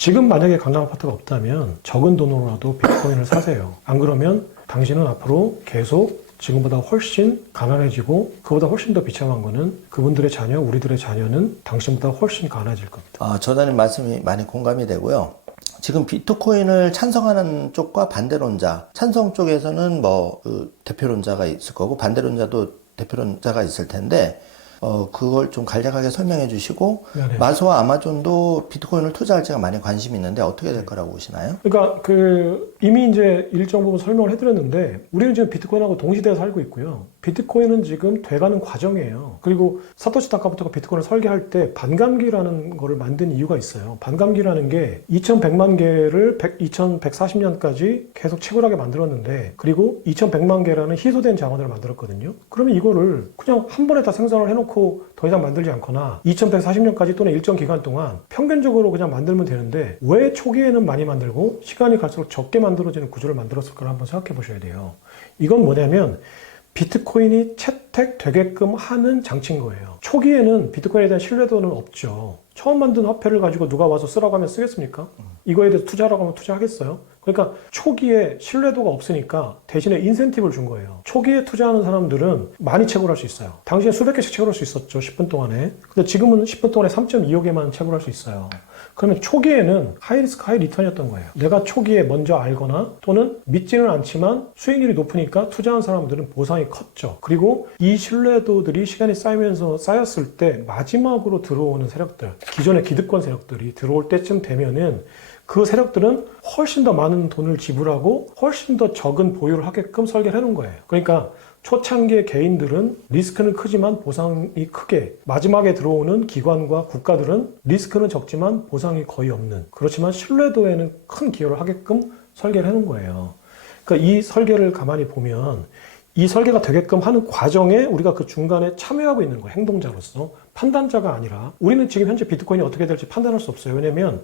지금 만약에 강남 아파트가 없다면 적은 돈으로라도 비트코인을 사세요. 안 그러면 당신은 앞으로 계속 지금보다 훨씬 가난해지고 그보다 훨씬 더 비참한 거는 그분들의 자녀, 우리들의 자녀는 당신보다 훨씬 가난해질 겁니다. 저자님 말씀이 많이 공감이 되고요. 지금 비트코인을 찬성하는 쪽과 반대론자, 찬성 쪽에서는 그 대표론자가 있을 거고 반대론자도 대표론자가 있을 텐데 그걸 좀 간략하게 설명해 주시고 네네. 마소와 아마존도 비트코인을 투자할지가 많이 관심이 있는데 어떻게 될 거라고 보시나요? 그러니까 이미 이제 일정 부분 설명을 해드렸는데 우리는 지금 비트코인하고 동시대에 살고 있고요. 비트코인은 지금 돼가는 과정이에요. 그리고 사토시 나카모토가 비트코인을 설계할 때 반감기라는 거를 만든 이유가 있어요. 반감기라는 게 2100만 개를 2140년까지 계속 채굴하게 만들었는데 그리고 2100만 개라는 희소된 자원을 만들었거든요. 그러면 이거를 그냥 한 번에 다 생산을 해놓고 더 이상 만들지 않거나 2140년까지 또는 일정 기간 동안 평균적으로 그냥 만들면 되는데 왜 초기에는 많이 만들고 시간이 갈수록 적게 만들어지는 구조를 만들었을까를 한번 생각해 보셔야 돼요. 이건 뭐냐면 비트코인이 채택되게끔 하는 장치인 거예요. 초기에는 비트코인에 대한 신뢰도는 없죠. 처음 만든 화폐를 가지고 누가 와서 쓰라고 하면 쓰겠습니까? 이거에 대해서 투자라고 하면 투자하겠어요? 그러니까 초기에 신뢰도가 없으니까 대신에 인센티브를 준 거예요. 초기에 투자하는 사람들은 많이 채굴할 수 있어요. 당시에 수백 개씩 채굴할 수 있었죠. 10분 동안에. 근데 지금은 10분 동안에 3.25 개만 채굴할 수 있어요. 그러면 초기에는 하이리스크 하이리턴이었던 거예요. 내가 초기에 먼저 알거나 또는 믿지는 않지만 수익률이 높으니까 투자한 사람들은 보상이 컸죠. 그리고 이 신뢰도들이 시간이 쌓이면서 쌓였을 때 마지막으로 들어오는 세력들, 기존의 기득권 세력들이 들어올 때쯤 되면은 그 세력들은 훨씬 더 많은 돈을 지불하고 훨씬 더 적은 보유를 하게끔 설계를 해놓은 거예요. 그러니까 초창기의 개인들은 리스크는 크지만 보상이 크게, 마지막에 들어오는 기관과 국가들은 리스크는 적지만 보상이 거의 없는, 그렇지만 신뢰도에는 큰 기여를 하게끔 설계를 해놓은 거예요. 그러니까 이 설계를 가만히 보면 이 설계가 되게끔 하는 과정에 우리가 그 중간에 참여하고 있는 거예요. 행동자로서. 판단자가 아니라. 우리는 지금 현재 비트코인이 어떻게 될지 판단할 수 없어요. 왜냐면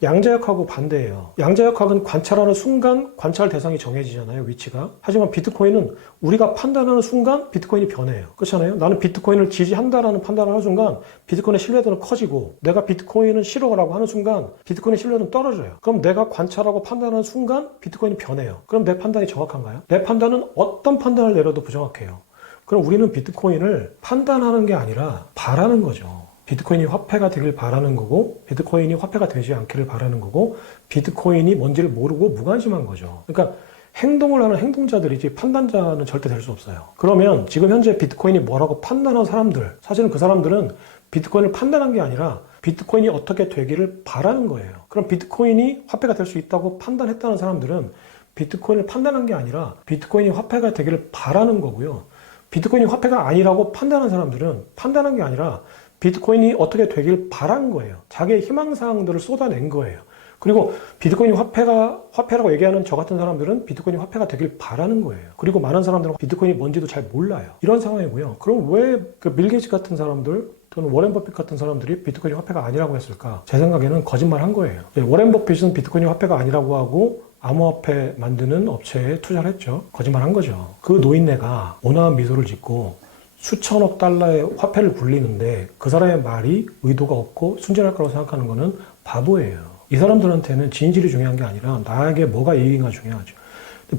양자역학하고 반대예요. 양자역학은 관찰하는 순간 관찰 대상이 정해지잖아요, 위치가. 하지만 비트코인은 우리가 판단하는 순간 비트코인이 변해요. 그렇잖아요? 나는 비트코인을 지지한다라는 판단을 하는 순간 비트코인의 신뢰도는 커지고 내가 비트코인은 싫어라고 하는 순간 비트코인의 신뢰도는 떨어져요. 그럼 내가 관찰하고 판단하는 순간 비트코인이 변해요. 그럼 내 판단이 정확한가요? 내 판단은 어떤 판단을 내려도 부정확해요. 그럼 우리는 비트코인을 판단하는 게 아니라 바라는 거죠. 비트코인이 화폐가 되길 바라는 거고 비트코인이 화폐가 되지 않기를 바라는 거고 비트코인이 뭔지를 모르고 무관심한 거죠. 그러니까 행동을 하는 행동자들이지 판단자는 절대 될 수 없어요. 그러면 지금 현재 비트코인이 뭐라고 판단한 사람들, 사실은 그 사람들은 비트코인을 판단한 게 아니라 비트코인이 어떻게 되기를 바라는 거예요. 그럼 비트코인이 화폐가 될 수 있다고 판단했다는 사람들은 비트코인을 판단한 게 아니라 비트코인이 화폐가 되기를 바라는 거고요. 비트코인이 화폐가 아니라고 판단한 사람들은 판단한 게 아니라 비트코인이 어떻게 되길 바란 거예요. 자기의 희망사항들을 쏟아낸 거예요. 그리고 비트코인이 화폐라고 얘기하는 저 같은 사람들은 비트코인이 화폐가 되길 바라는 거예요. 그리고 많은 사람들은 비트코인이 뭔지도 잘 몰라요. 이런 상황이고요. 그럼 왜 그 빌 게이츠 같은 사람들 또는 워렌 버핏 같은 사람들이 비트코인이 화폐가 아니라고 했을까? 제 생각에는 거짓말 한 거예요. 워렌 버핏은 비트코인이 화폐가 아니라고 하고 암호화폐 만드는 업체에 투자를 했죠. 거짓말 한 거죠. 그 노인네가 온화한 미소를 짓고 수천억 달러의 화폐를 굴리는데 그 사람의 말이 의도가 없고 순진할 거라고 생각하는 거는 바보예요. 이 사람들한테는 진실이 중요한 게 아니라 나에게 뭐가 이익인가 중요하죠.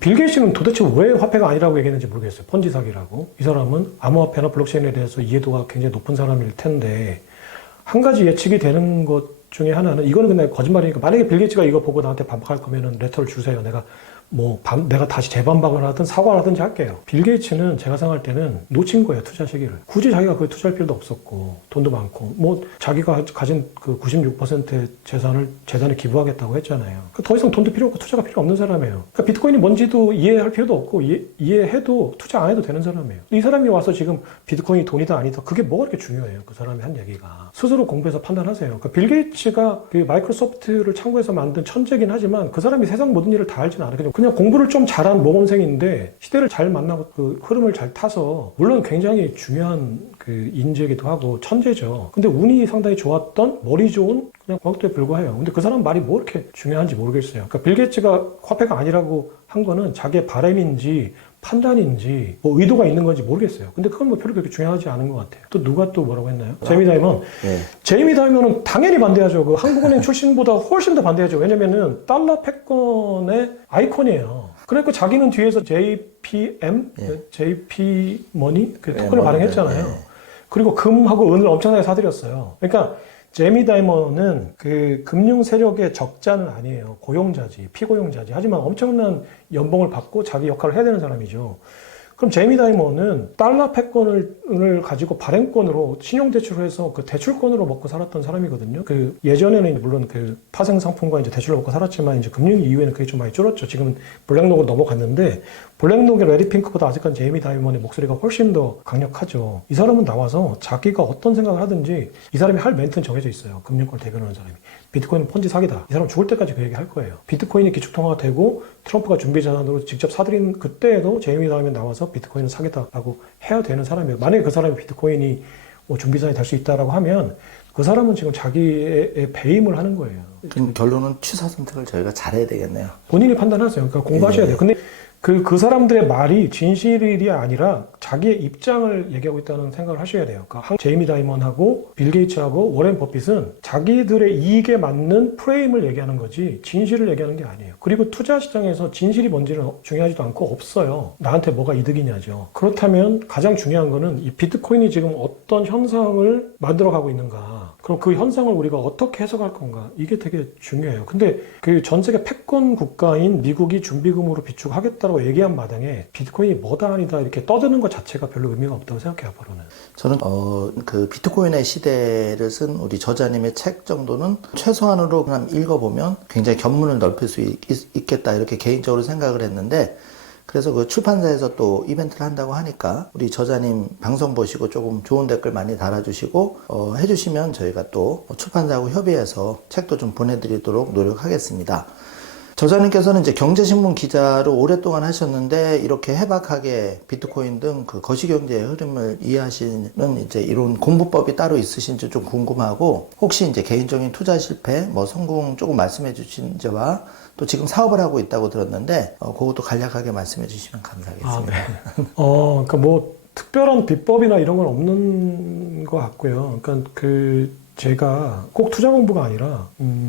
빌 게이츠는 도대체 왜 화폐가 아니라고 얘기했는지 모르겠어요. 펀지 사기라고. 이 사람은 암호화폐나 블록체인에 대해서 이해도가 굉장히 높은 사람일 텐데 한 가지 예측이 되는 것 중에 하나는 이거는 근데 거짓말이니까 만약에 빌 게이츠가 이거 보고 나한테 반박할 거면은 레터를 주세요. 내가 다시 재반박을 하든 사과를 하든지 할게요. 빌 게이츠는 제가 생각할 때는 놓친 거예요, 투자 시기를. 굳이 자기가 그에 투자할 필요도 없었고, 돈도 많고, 자기가 가진 그 96%의 재산을 기부하겠다고 했잖아요. 더 이상 돈도 필요 없고 투자가 필요 없는 사람이에요. 그러니까 비트코인이 뭔지도 이해할 필요도 없고, 이해해도 투자 안 해도 되는 사람이에요. 이 사람이 와서 지금 비트코인이 돈이다 아니다, 그게 뭐가 그렇게 중요해요, 그 사람이 한 얘기가. 스스로 공부해서 판단하세요. 그러니까 빌 게이츠가 그 마이크로소프트를 참고해서 만든 천재긴 하지만 그 사람이 세상 모든 일을 다 알지는 않아요. 그냥 공부를 좀 잘한 모범생인데 시대를 잘 만나고 그 흐름을 잘 타서 물론 굉장히 중요한 그 인재이기도 하고 천재죠. 근데 운이 상당히 좋았던 머리 좋은 그냥 과학도에 불과해요. 근데 그 사람 말이 뭐 이렇게 중요한지 모르겠어요. 그러니까 빌 게이츠가 화폐가 아니라고 한 거는 자기의 바람인지 판단인지 뭐 의도가 있는 건지 모르겠어요. 근데 그건 뭐 별로 그렇게 중요하지 않은 것 같아요. 또 누가 또 뭐라고 했나요? 제이미 다이먼. 네. 제이미 다이먼은 당연히 반대하죠. 그 한국은행 출신보다 훨씬 더 반대하죠. 왜냐면은 달러 패권의 아이콘이에요. 그러니까 자기는 뒤에서 JPM, JP 머니 그 토큰을 발행했잖아요. 그리고 금하고 은을 엄청나게 사들였어요. 그러니까 제이미 다이먼은 그 금융 세력의 적자는 아니에요. 고용자지, 피고용자지. 하지만 엄청난 연봉을 받고 자기 역할을 해야 되는 사람이죠. 그럼 제이미 다이먼은 달러 패권을 가지고 발행권으로 신용대출을 해서 그 대출권으로 먹고 살았던 사람이거든요. 그 예전에는 물론 그 파생 상품과 이제 대출로 먹고 살았지만 이제 금융위 이후에는 그게 좀 많이 줄었죠. 지금은 블랙록으로 넘어갔는데 블랙록의 레디 핑크보다 아직까지 제이미 다이먼의 목소리가 훨씬 더 강력하죠. 이 사람은 나와서 자기가 어떤 생각을 하든지 이 사람이 할 멘트는 정해져 있어요. 금융권을 대변하는 사람이. 비트코인은 펀지 사기다. 이 사람 죽을 때까지 그 얘기 할 거예요. 비트코인이 기축통화가 되고 트럼프가 준비자산으로 직접 사들인 그때에도 제이미 다이먼 나와서 비트코인은 사기다라고 해야 되는 사람이에요. 만약에 그 사람이 비트코인이 뭐 준비자산이 될 수 있다라고 하면 그 사람은 지금 자기의 배임을 하는 거예요. 그럼 결론은 취사 선택을 저희가 잘해야 되겠네요. 본인이 판단하세요. 그러니까 공부하셔야 돼요. 근데 그 사람들의 말이 진실이 아니라 자기의 입장을 얘기하고 있다는 생각을 하셔야 돼요. 그러니까 제이미 다이먼하고 빌 게이츠하고 워렌 버핏은 자기들의 이익에 맞는 프레임을 얘기하는 거지 진실을 얘기하는 게 아니에요. 그리고 투자 시장에서 진실이 뭔지는 중요하지도 않고 없어요. 나한테 뭐가 이득이냐죠. 그렇다면 가장 중요한 거는 이 비트코인이 지금 어떤 현상을 만들어가고 있는가. 그럼 그 현상을 우리가 어떻게 해석할 건가? 이게 되게 중요해요. 근데 그 전 세계 패권 국가인 미국이 준비금으로 비축하겠다고 얘기한 마당에 비트코인이 뭐다 아니다 이렇게 떠드는 것 자체가 별로 의미가 없다고 생각해요, 앞으로는. 저는 그 비트코인의 시대를 쓴 우리 저자님의 책 정도는 최소한으로 그냥 읽어보면 굉장히 견문을 넓힐 수 있겠다 이렇게 개인적으로 생각을 했는데 그래서 그 출판사에서 또 이벤트를 한다고 하니까 우리 저자님 방송 보시고 조금 좋은 댓글 많이 달아주시고 해주시면 저희가 또 출판사하고 협의해서 책도 좀 보내드리도록 노력하겠습니다. 저자님께서는 이제 경제신문 기자로 오랫동안 하셨는데 이렇게 해박하게 비트코인 등 그 거시경제의 흐름을 이해하시는 이제 이런 공부법이 따로 있으신지 좀 궁금하고 혹시 이제 개인적인 투자 실패, 뭐 성공 조금 말씀해 주신지와 또 지금 사업을 하고 있다고 들었는데 그것도 간략하게 말씀해 주시면 감사하겠습니다. 네. 그러니까 뭐 특별한 비법이나 이런 건 없는 것 같고요. 그러니까 제가 꼭 투자 공부가 아니라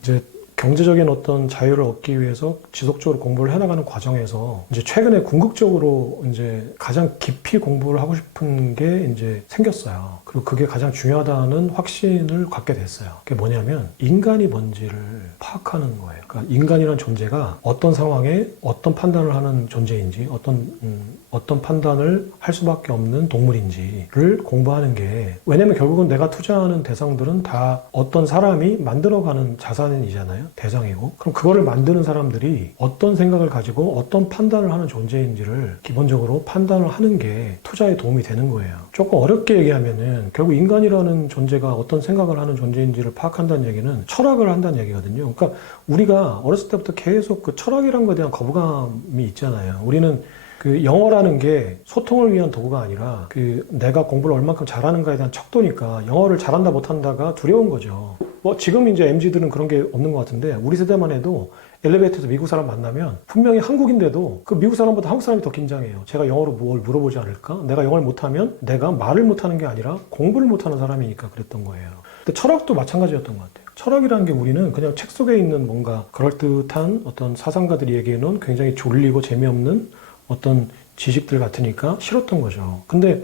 이제 경제적인 어떤 자유를 얻기 위해서 지속적으로 공부를 해나가는 과정에서 이제 최근에 궁극적으로 이제 가장 깊이 공부를 하고 싶은 게 이제 생겼어요. 그리고 그게 가장 중요하다는 확신을 갖게 됐어요. 그게 뭐냐면 인간이 뭔지를 파악하는 거예요. 그러니까 인간이라는 존재가 어떤 상황에 어떤 판단을 하는 존재인지 어떤 판단을 할 수밖에 없는 동물인지를 공부하는 게 왜냐면 결국은 내가 투자하는 대상들은 다 어떤 사람이 만들어가는 자산이잖아요. 대상이고 그럼 그거를 만드는 사람들이 어떤 생각을 가지고 어떤 판단을 하는 존재인지를 기본적으로 판단을 하는 게 투자에 도움이 되는 거예요. 조금 어렵게 얘기하면은 결국 인간이라는 존재가 어떤 생각을 하는 존재인지를 파악한다는 얘기는 철학을 한다는 얘기거든요. 그러니까 우리가 어렸을 때부터 계속 그 철학이라는 것에 대한 거부감이 있잖아요. 우리는 그 영어라는 게 소통을 위한 도구가 아니라 내가 공부를 얼만큼 잘하는가에 대한 척도니까 영어를 잘한다 못한다가 두려운 거죠. 뭐 지금 이제 MZ들은 그런 게 없는 것 같은데 우리 세대만 해도 엘리베이터에서 미국 사람 만나면 분명히 한국인데도 그 미국 사람보다 한국 사람이 더 긴장해요. 제가 영어로 뭘 물어보지 않을까? 내가 영어를 못하면 내가 말을 못하는 게 아니라 공부를 못하는 사람이니까 그랬던 거예요. 근데 철학도 마찬가지였던 것 같아요. 철학이라는 게 우리는 그냥 책 속에 있는 뭔가 그럴듯한 어떤 사상가들이 얘기해놓은 굉장히 졸리고 재미없는 어떤 지식들 같으니까 싫었던 거죠. 근데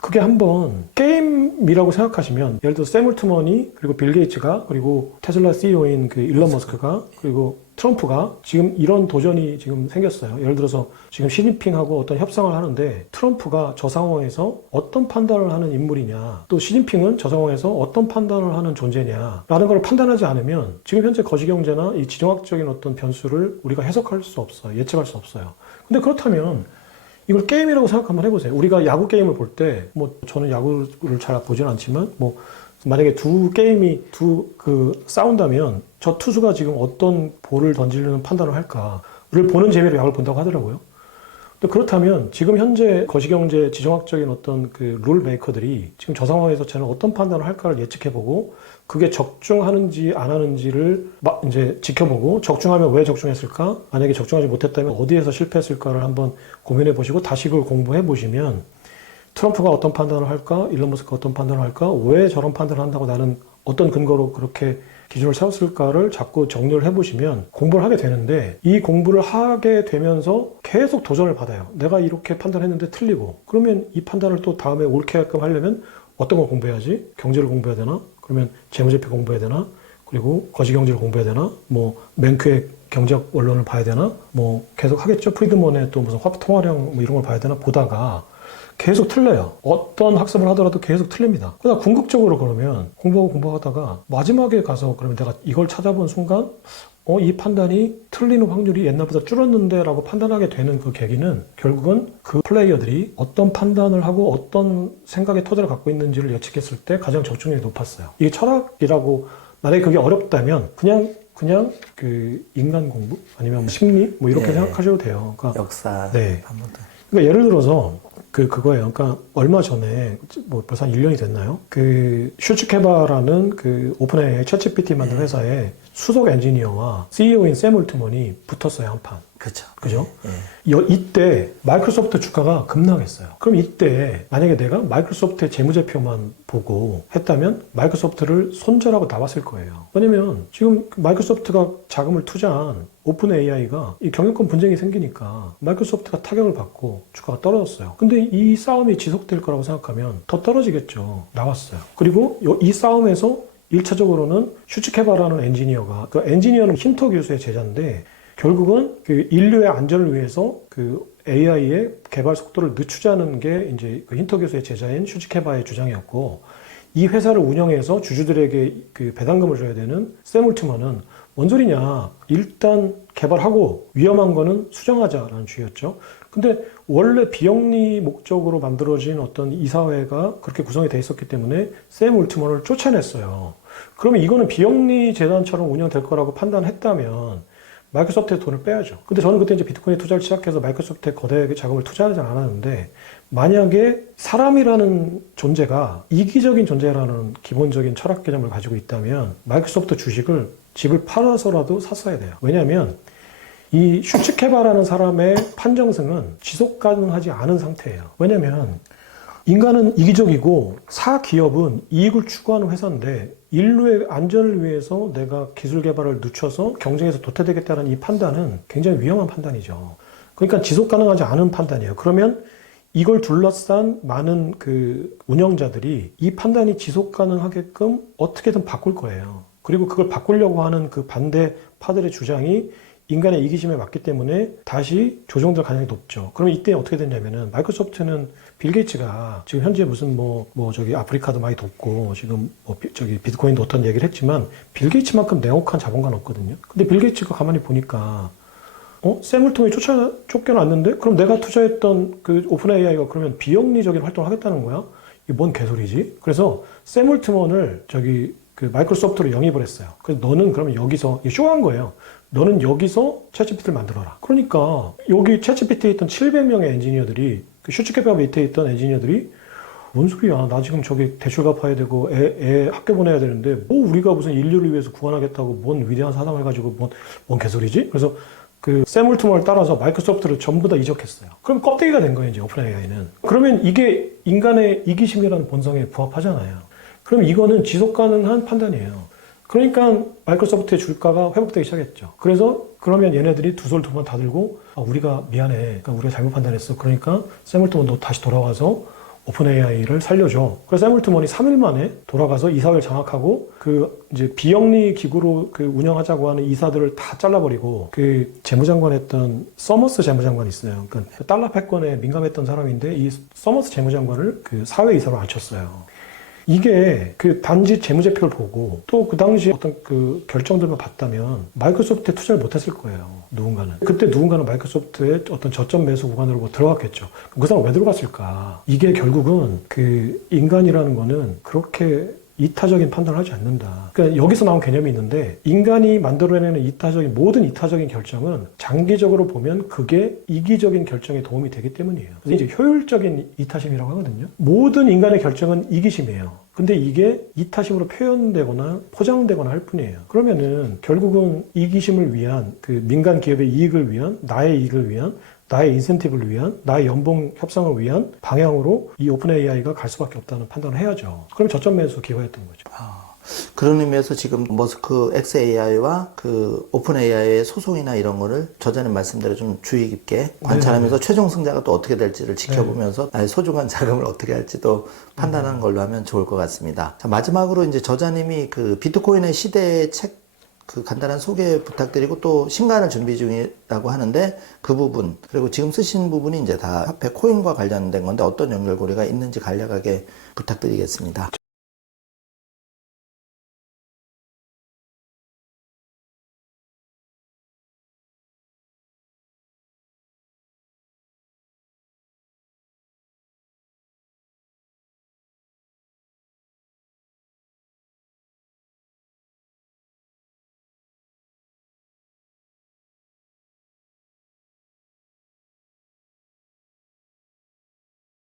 그게 한번 게임이라고 생각하시면 예를 들어 샘 올트먼이 그리고 빌 게이츠가 그리고 테슬라 CEO인 그 일론 머스크가 그리고 트럼프가 지금 이런 도전이 지금 생겼어요. 예를 들어서 지금 시진핑하고 어떤 협상을 하는데 트럼프가 저 상황에서 어떤 판단을 하는 인물이냐 또 시진핑은 저 상황에서 어떤 판단을 하는 존재냐 라는 걸 판단하지 않으면 지금 현재 거시경제나 이 지정학적인 어떤 변수를 우리가 해석할 수 없어요. 예측할 수 없어요. 근데 그렇다면 이걸 게임이라고 생각 한번 해보세요. 우리가 야구 게임을 볼 때, 뭐, 저는 야구를 잘 보지는 않지만, 뭐, 만약에 두 게임이 싸운다면, 저 투수가 지금 어떤 볼을 던지려는 판단을 할까를 보는 재미로 야구를 본다고 하더라고요. 또 그렇다면 지금 현재 거시경제 지정학적인 어떤 그 룰 메이커들이 지금 저 상황에서 쟤는 어떤 판단을 할까를 예측해보고 그게 적중하는지 안 하는지를 이제 지켜보고 적중하면 왜 적중했을까? 만약에 적중하지 못했다면 어디에서 실패했을까를 한번 고민해 보시고 다시 그걸 공부해 보시면 트럼프가 어떤 판단을 할까? 일론 머스크가 어떤 판단을 할까? 왜 저런 판단을 한다고 나는 어떤 근거로 그렇게 기준을 세웠을까를 자꾸 정리를 해보시면 공부를 하게 되는데 이 공부를 하게 되면서 계속 도전을 받아요. 내가 이렇게 판단했는데 틀리고 그러면 이 판단을 또 다음에 옳게 하게끔 하려면 어떤 걸 공부해야지? 경제를 공부해야 되나? 그러면 재무제표 공부해야 되나? 그리고 거시경제를 공부해야 되나? 뭐 맹크의 경제학 원론을 봐야 되나? 뭐 계속 하겠죠. 프리드먼의 또 무슨 화폐 통화량 뭐 이런 걸 봐야 되나? 보다가 계속 틀려요. 어떤 학습을 하더라도 계속 틀립니다. 그러다 궁극적으로 그러면 공부하다가 마지막에 가서 그러면 내가 이걸 찾아본 순간 이 판단이 틀리는 확률이 옛날보다 줄었는데 라고 판단하게 되는 그 계기는 결국은 그 플레이어들이 어떤 판단을 하고 어떤 생각의 토대를 갖고 있는지를 예측했을 때 가장 적중률이 높았어요. 이게 철학이라고 만약에 그게 어렵다면 그냥 그 인간 공부 아니면 심리 뭐 이렇게 생각하셔도 돼요. 그러니까 역사 네. 한 번 더. 그러니까 예를 들어서 그거예요. 그러니까 얼마 전에 뭐 벌써 한 1년이 됐나요? 그 슈츠케바라는 그 오픈AI 챗GPT 만든 회사의 수석 엔지니어와 CEO인 샘 올트먼이 붙었어요, 한 판. 그렇죠. 그죠? 이때 마이크로소프트 주가가 급락했어요. 그럼 이때 만약에 내가 마이크로소프트의 재무제표만 보고 했다면 마이크로소프트를 손절하고 나왔을 거예요. 왜냐면 지금 마이크로소프트가 자금을 투자한 오픈 AI가 이 경영권 분쟁이 생기니까 마이크로소프트가 타격을 받고 주가가 떨어졌어요. 근데 이 싸움이 지속될 거라고 생각하면 더 떨어지겠죠. 나왔어요. 그리고 이 싸움에서 1차적으로는 슈츠케바라는 엔지니어가 그 엔지니어는 힌터 교수의 제자인데 결국은 그 인류의 안전을 위해서 그 AI의 개발 속도를 늦추자는 게 이제 그 힌터 교수의 제자인 슈츠케바의 주장이었고 이 회사를 운영해서 주주들에게 그 배당금을 줘야 되는 샘 올트먼은 뭔 소리냐. 일단 개발하고 위험한 거는 수정하자라는 주의였죠. 근데 원래 비영리 목적으로 만들어진 어떤 이사회가 그렇게 구성이 돼 있었기 때문에 샘 올트먼을 쫓아냈어요. 그러면 이거는 비영리 재단처럼 운영될 거라고 판단했다면 마이크로소프트에 돈을 빼야죠. 근데 저는 그때 이제 비트코인에 투자를 시작해서 마이크로소프트에 거대 자금을 투자하지 않았는데 만약에 사람이라는 존재가 이기적인 존재라는 기본적인 철학 개념을 가지고 있다면 마이크로소프트 주식을 집을 팔아서라도 샀어야 돼요. 왜냐하면 이 슈츠케바라는 사람의 판정승은 지속 가능하지 않은 상태예요. 왜냐하면 인간은 이기적이고 사기업은 이익을 추구하는 회사인데 인류의 안전을 위해서 내가 기술 개발을 늦춰서 경쟁에서 도태되겠다는 이 판단은 굉장히 위험한 판단이죠. 그러니까 지속 가능하지 않은 판단이에요. 그러면 이걸 둘러싼 많은 그 운영자들이 이 판단이 지속 가능하게끔 어떻게든 바꿀 거예요. 그리고 그걸 바꾸려고 하는 그 반대파들의 주장이 인간의 이기심에 맞기 때문에 다시 조정될 가능성이 높죠. 그럼 이때 어떻게 됐냐면은 마이크로소프트는 빌 게이츠가 지금 현재 무슨 저기 아프리카도 많이 돕고 지금 저기 비트코인도 어떤 얘기를 했지만 빌 게이츠만큼 냉혹한 자본가는 없거든요. 근데 빌 게이츠가 가만히 보니까 샘 올트먼이 쫓겨났는데 그럼 내가 투자했던 그 오픈 AI가 그러면 비영리적인 활동을 하겠다는 거야? 이게 뭔 개소리지? 그래서 샘 올트먼을 저기 그 마이크로소프트로 영입을 했어요. 그래서 너는 그러면 여기서 쇼한 거예요. 너는 여기서 챗GPT를 만들어라. 그러니까 여기 챗GPT에 있던 700명의 엔지니어들이 그 슈츠케바 밑에 있던 엔지니어들이 뭔 소리야. 나 지금 저기 대출 갚아야 되고 애 학교 보내야 되는데 뭐 우리가 무슨 인류를 위해서 구원하겠다고 뭔 위대한 사상을 가지고 뭔 개소리지? 그래서 그 샘 올트먼을 따라서 마이크로소프트를 전부 다 이적했어요. 그럼 껍데기가 된 거예요, 이제 오픈 AI는. 그러면 이게 인간의 이기심이라는 본성에 부합하잖아요. 그럼 이거는 지속 가능한 판단이에요. 그러니까 마이크로소프트의 주가가 회복되기 시작했죠. 그래서 그러면 얘네들이 두 손 두 번 다 들고 우리가 미안해. 그러니까 우리가 잘못 판단했어. 그러니까 샘 올트먼 너 다시 돌아가서 오픈 AI를 살려줘. 그래서 샘 올트먼이 3일 만에 돌아가서 이사회를 장악하고 그 이제 비영리 기구로 그 운영하자고 하는 이사들을 다 잘라버리고 그 재무장관 했던 서머스 재무장관이 있어요. 그러니까 달러 패권에 민감했던 사람인데 이 서머스 재무장관을 그 사회 이사로 앉혔어요. 이게 그 단지 재무제표를 보고 또 그 당시 어떤 그 결정들만 봤다면 마이크로소프트에 투자를 못했을 거예요. 누군가는. 그때 누군가는 마이크로소프트의 어떤 저점 매수 구간으로 뭐 들어갔겠죠. 그럼 그 사람 왜 들어갔을까? 이게 결국은 그 인간이라는 거는 그렇게 이타적인 판단을 하지 않는다. 그러니까 여기서 나온 개념이 있는데 인간이 만들어내는 모든 이타적인 결정은 장기적으로 보면 그게 이기적인 결정에 도움이 되기 때문이에요. 그래서 이제 효율적인 이타심이라고 하거든요. 모든 인간의 결정은 이기심이에요. 근데 이게 이타심으로 표현되거나 포장되거나 할 뿐이에요. 그러면은 결국은 이기심을 위한 그 민간 기업의 이익을 위한 나의 이익을 위한 나의 인센티브를 위한 나의 연봉 협상을 위한 방향으로 이 오픈 AI가 갈 수밖에 없다는 판단을 해야죠. 그럼 저점 매수 기회였던 거죠. 그런 의미에서 지금 머스크 XAI와 그 오픈 AI의 소송이나 이런 거를 저자님 말씀대로 좀 주의 깊게 관찰하면서 최종 승자가 또 어떻게 될지를 지켜보면서 나의 소중한 자금을 어떻게 할지도 판단하는 걸로 하면 좋을 것 같습니다. 자, 마지막으로 이제 저자님이 그 비트코인의 시대의 책 그 간단한 소개 부탁드리고 또 신간을 준비 중이라고 하는데 그 부분 그리고 지금 쓰신 부분이 이제 다 화폐 코인과 관련된 건데 어떤 연결고리가 있는지 간략하게 부탁드리겠습니다.